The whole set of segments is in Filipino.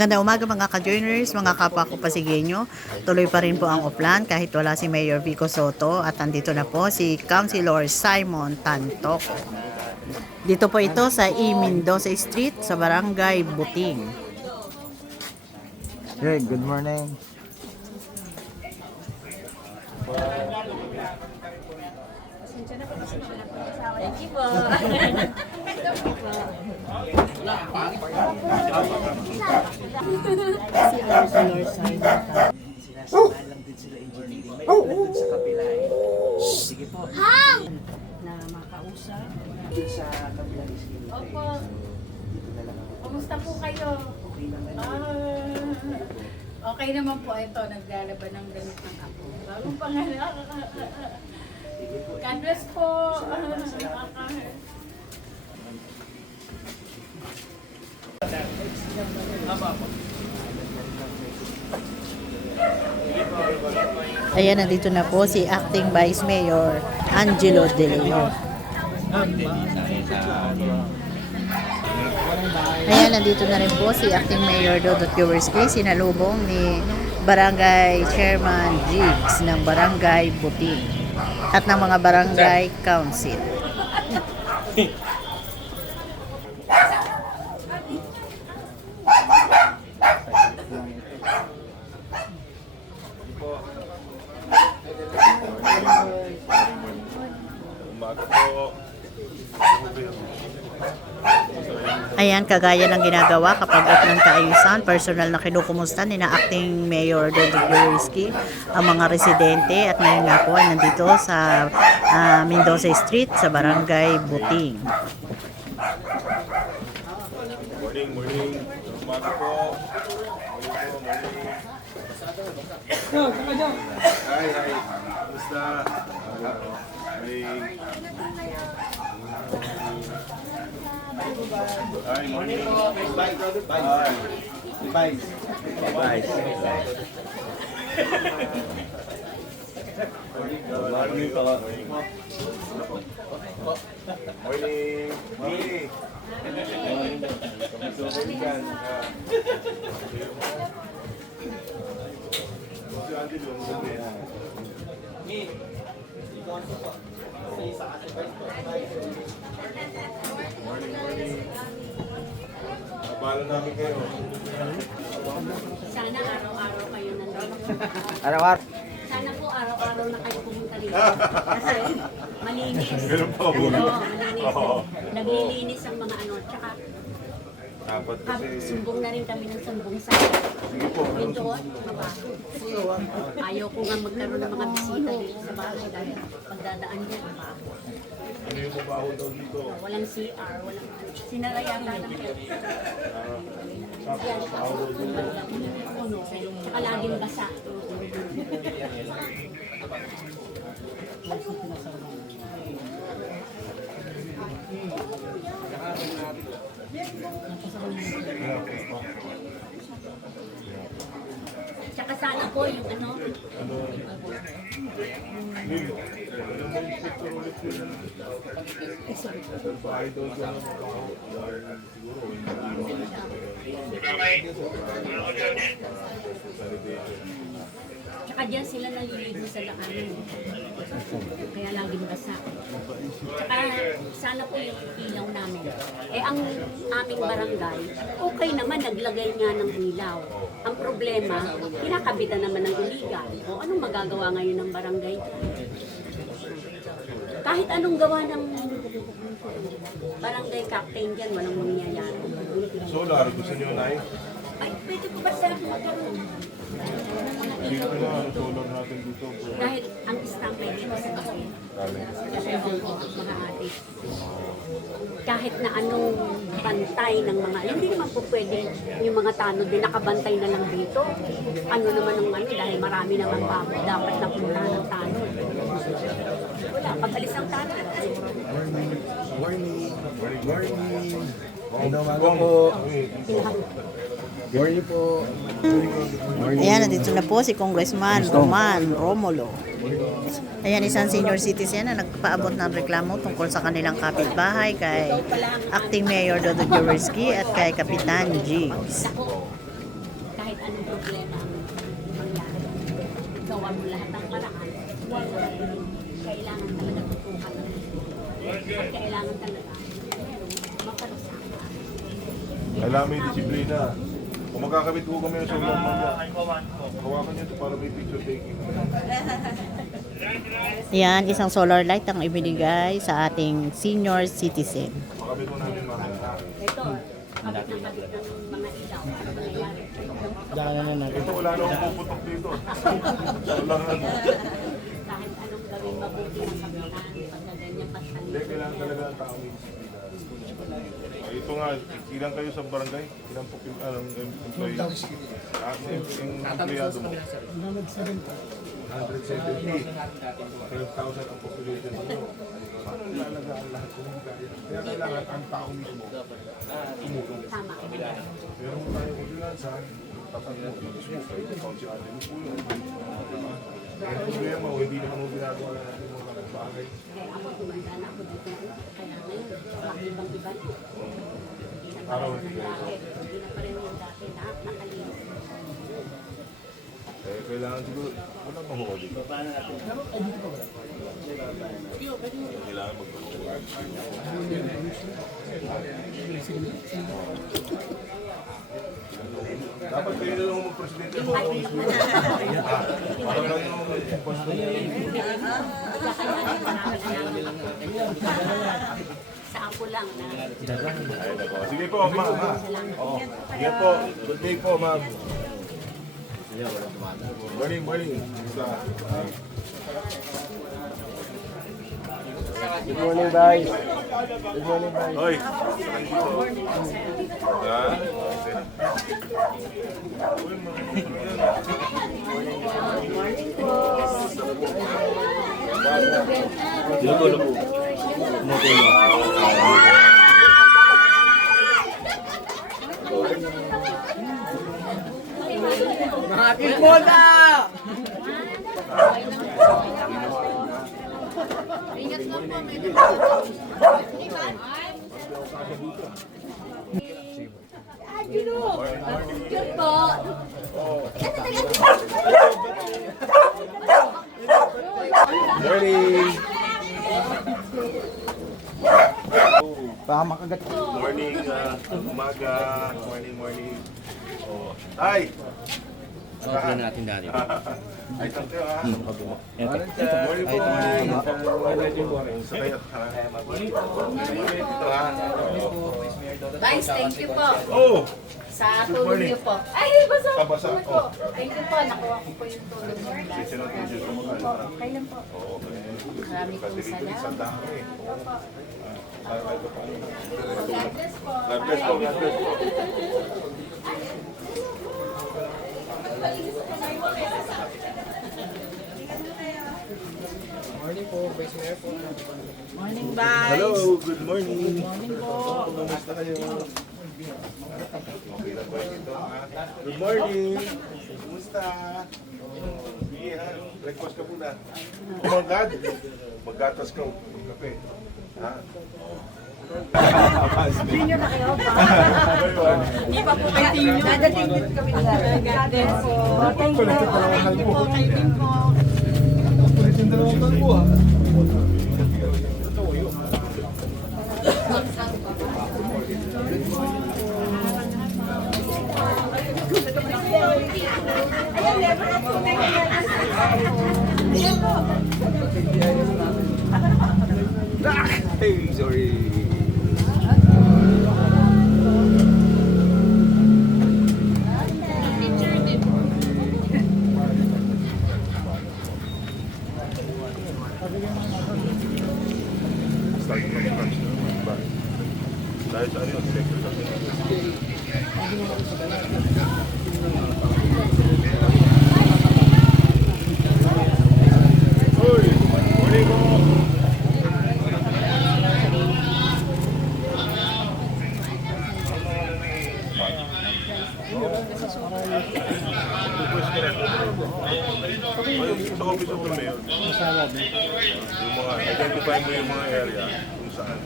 Magandang umaga mga ka-joiners, mga kapwa ko Pasigueño. Tuloy pa rin po ang uplan kahit wala si Mayor Vico Soto at andito na po si Councilor Simon Tantoc. Dito po ito sa E. Mendoza Street sa Barangay Buting. Hey, good morning. Thank you po. Si Councilor Simon. Sinasalang din sila engineering. May ulan dun sa kabila eh. Sige po. Na makausap. Dun sa kabila is Opo. dito na lang ako. Kumusta po kayo? Okay naman. Okay naman po ito. Naglalaban ng damit ng apo. Bagong pangalan. Sige po. God bless po. Ayan, nandito na po si Acting Vice Mayor Angelo De Leon. Ayan, nandito na rin po si Acting Mayor Dodot Jaworski, sinalubong ni Barangay Chairman Jigs ng Barangay Buting at ng mga Barangay Council. Ayan, kagaya ng ginagawa kapag off ng kaayusan, personal na kinukumusta ni na Acting Mayor Dodot Jaworski ang mga residente at ngayon nga po ay nandito sa Mendoza Street sa Barangay Buting. Morning. Umaga po. Hi. Kamusta? Hi, morning. Morning. Kamusta po dyan? Si Angelo, ang gabi. Morning. Napalo namin kayo. Sana araw-araw kayo nandun. Araw-araw. Sana po araw-araw na kayo pumunta rito. Kasi malinis. Ganun pa po. Oo, malinis. Oo. Naglilinis ang mga ano. Tsaka Dapat kasi... sumbong na rin kami ng sumbong sa Sige po. yung doon, mabaho. Ayaw ko nga magkaroon ng mga bisita dito sa bahay dahil pagdadaan niya, mabaho. Ano yung mabaho daw dito? Walang CR, walang sinara yata ng yan, puno. Tsaka laging basa. Tsaka sana po yung ano, Bahay daw dyan ang mabaho. Siguro, tsaka dyan sila naliligo sa daanan. Kaya laging basa. Tsaka sana po yung ilaw namin. Eh ang aming barangay, okay naman naglagay nga ng ilaw. Ang problema, kinakabitan naman ng iligal. O anong magagawa ngayon ng barangay? Kahit anong gawa ng barangay captain dyan, walang mangyayari. solar, gusto nyo na eh? Ay, pwede ko ba sir magkaroon ng mga Dito ilaw na, dito? solar natin dito. Dahil ang stampay dito sa kasi mga ate. Kahit na anong bantay ng mga, hindi naman po pwede yung mga tanod din nakabantay na lang dito. Ano naman ang ano, dahil marami naman bago dapat napunta ng tanod. Wala, pag-alis ang tanod. Morning. Ano umaga po? Morning po. Ayan, nandito na po si Congressman Roman Romulo. Ayan, isang senior citizen na nagpaabot ng reklamo tungkol sa kanilang kapitbahay kay Acting Mayor Dodot Jaworski at kay Kapitan Jigs. problema ang mangyari. Gawa mo lahat ng paraan. Kailangan talaga tutukan ng at kailangan talaga mapalusama. Kailangan may disiplina. Kung magkakabit ko kami ng solar mamaya, hawakan nyo ito para may picture taking. Yan, isang solar light ang ibinigay sa ating senior citizen. Makabit mo namin mamaya. Ito, kabit ng mga ilaw. Ano nangyayari? Ito wala na akong puputok dito. Solar ano. Kahit anong gawin mabuti ang kabitan, pagka ganyan pasalita. Hindi, kailangan talaga ang tao may disiplina. Ay, ito nga, ilang kayo sa barangay? Ilang po anong employee? Yung empleyado mo? 170. 12,000 ang population mo. Paano nilalagaan lahat kung hindi kaya? Kaya kailangan ang tao mismo tumulong. Tama. Pero kung tayo ordinansa, tapat mo, mismo kayo, kaunsyado mo po yun. Diba? Kaya ang problema, hindi naman mo ginagawa natin mga bagay. Kaya ako, tumanda na ako dito. Kaya ngayon, ibang-iba na. Hindi na pa Araw rin yung dati. Hindi na pa rin yung dati na nakalimutan. Eh, kailangan siguro, walang mahuli. Kailangan magpapawag. Dapat kayo na lang mag-presidente mo. Para kayo Sa apo lang na Sige po, ma'am. Ha? Oo. Sige po. Good day po, ma'am. Morning, morning. Good morning, guys. Good morning, guys. Hoy, saan dito? Ha? Mga pimoda! Morning! Baka makagat. Morning, umaga. Morning, morning. Oh. Tay! Okay natin dati. Ay, tante ha. Morning po. Morning. Sa kayo. Ito ha. Guys, thank you po Oh! sa Good tulong morning. niyo po. Ay, basa Kabasa. po. Oh. Thank you po, nakuha ko po yung tulong niyo. Sinunod ko dito mo Po, kailan po? Oo, okay. Marami pong Kasi dito isang salamat. dami. God bless po. God bless po. God bless po. Morning, bye! Hello, good morning. Good morning po. Kumusta kayo? Okay lang ba dito? Good morning. Kumusta? Sige ha, breakfast ka muna. Oh my God! Maggatas ka, magkape. Ha? Hindi pa po kayo senior. Dadating din kami na. God bless po. Thank you po. Kayo din po. Hey, sorry. Start mo ng crunch na. Diba? Dahil sa ano yun, electric kasi. Hoy! Morning po! Request ka rin. Sa office of the mayor, yung mga, identify mo yung mga area kung saan.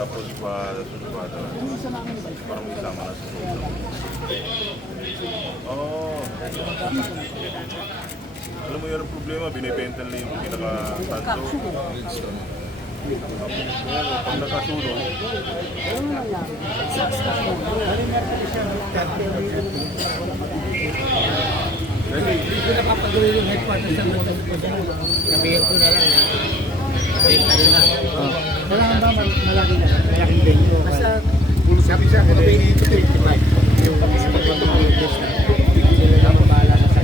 Tapos susunod parang may sama na sa program. Oo. Alam mo yun ang problema, binibenta nila yung pinaka-santo. Pag nakasunod, Dito napapagawin yung headquarters ng sabihin ko na lang na kailangan ba malaking venue? Basta sabi siya, kung may ito 25 yung pag-ibig na sila lang bahala na sa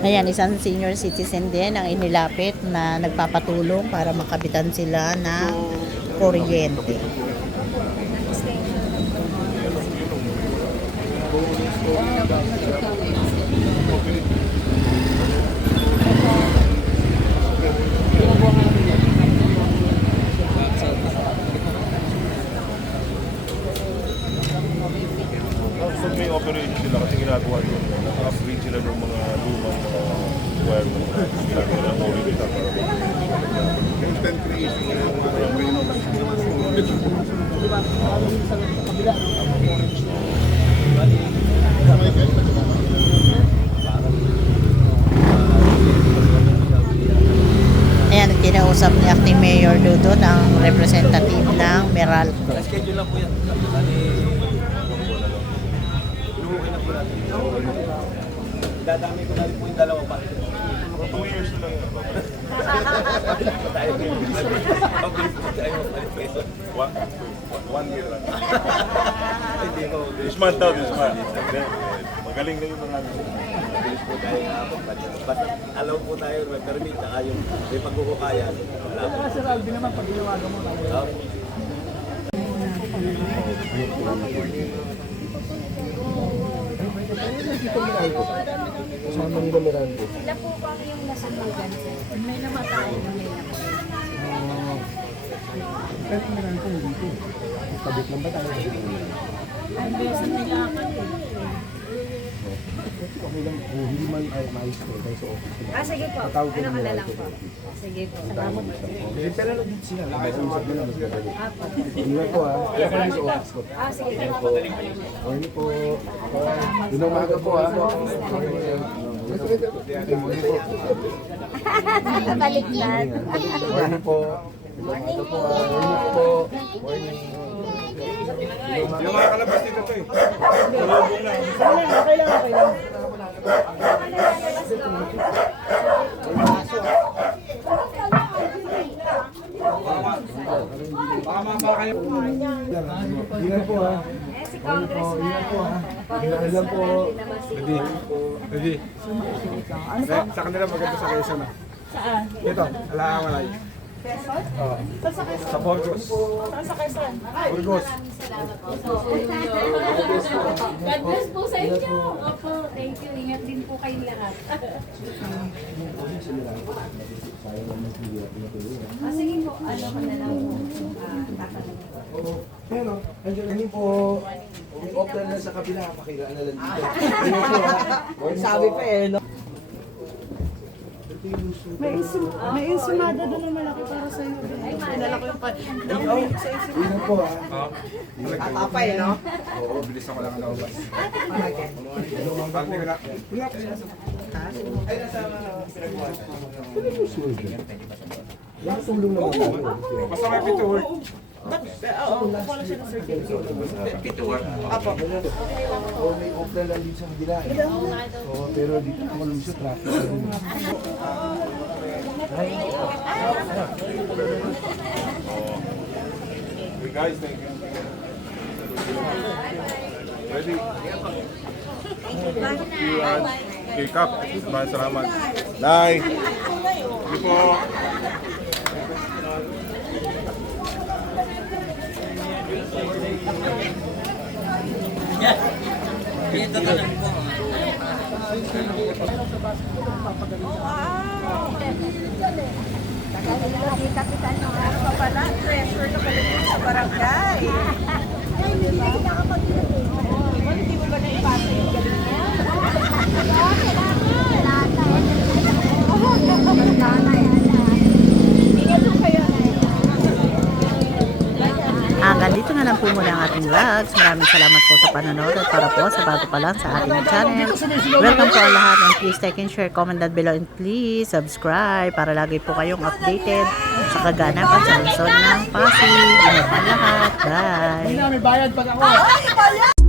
Ayan, isang senior citizen din ang inilapit na nagpapatulong para makabitan sila ng kuryente. pag may operation sila kasi ginagawa yun, naka-upgrade sila ng mga lumang mga wire na ginagawa ng original para content creation na yung mga Ayan, kinausap ni Acting Mayor Dudon ang representative ng Meralco. Schedule lang po yan. Inuukin na po natin. Dadami ko na rin po yung dalawa pa. 2 years na lang yun. Tayo po yung mabilis po tayo mapalit. 1 year lang. Hindi ko. This month daw, this month. Magaling na yung mga Mabilis po tayo nakapagpalit. Basta alaw po tayo may permit saka yung may pagkukukaya. Wala po. Sir Alvin naman, pag ginawaga mo tayo. Kasama nila Meralco. Sila po ba yung nasa Magan? May namatay na may Pero Meralco dito. Kabit lang ba tayo? Ang beses nila ako Okay lang, kung hindi man ay maestro tayo sa office. sige po. Matawag ko Ano ng ka na lang Meralco. po. Sige po. Salamat po. Kasi pero dito sila. Nakausap nila mas madali. Ingat po ha. Kaya ko lang sa office ko. Sige po. Morning po. Yun ang umaga po ha. Baliktad. Morning po. Morning po. Morning po. Morning. Yung mga kalabas dito to eh. Okay lang. Ingat po ha. Si Congressman. Ingat po ha. Ingat lang po. Ready? Sa kanila maganda sa kayo sana. Saan? Ito, alaawalay. Quezon? Sa Burgos. Saan sa Quezon? Burgos. God bless po sa inyo. Opo, thank you. Ingat din po kayong lahat. Sige po, ano ka na lang po. Pero, andyan po. Yung opera na sa kabila, pakilaan na lang dito. Ingat po ha. Sabi pa eh, no? May insumada doon na malaki para sa iyo. Pinala ko yung Ingat po ha. Tatapay, no? Oo, bilis ako lang ang bas. Nakatulong naman tayo. Basta may picture. Oo, kukuha lang siya ng certificate. O may opera lang dito sa kabila. Oo, pero dito ako lang sa traffic. Okay guys, thank you. Ready? Okay, Kap. Maraming salamat. Nay! Hindi po. Dito ka lang po. Kita kita nung ano pa pala, treasure na pala dito sa barangay. Ay, hindi na kinakapag-ilan eh. Hindi mo ba naipasa yung galing niya? Hanggang dito na lang po muna ang ating vlogs. Maraming salamat po sa panonood at para po sa bago pa lang sa ating channel. Welcome po ang lahat and please like and share, comment down below and please subscribe para lagi po kayong updated sa kaganapan sa lungsod ng Pasig. Ingat ang lahat. Bye! May bayad pag ako.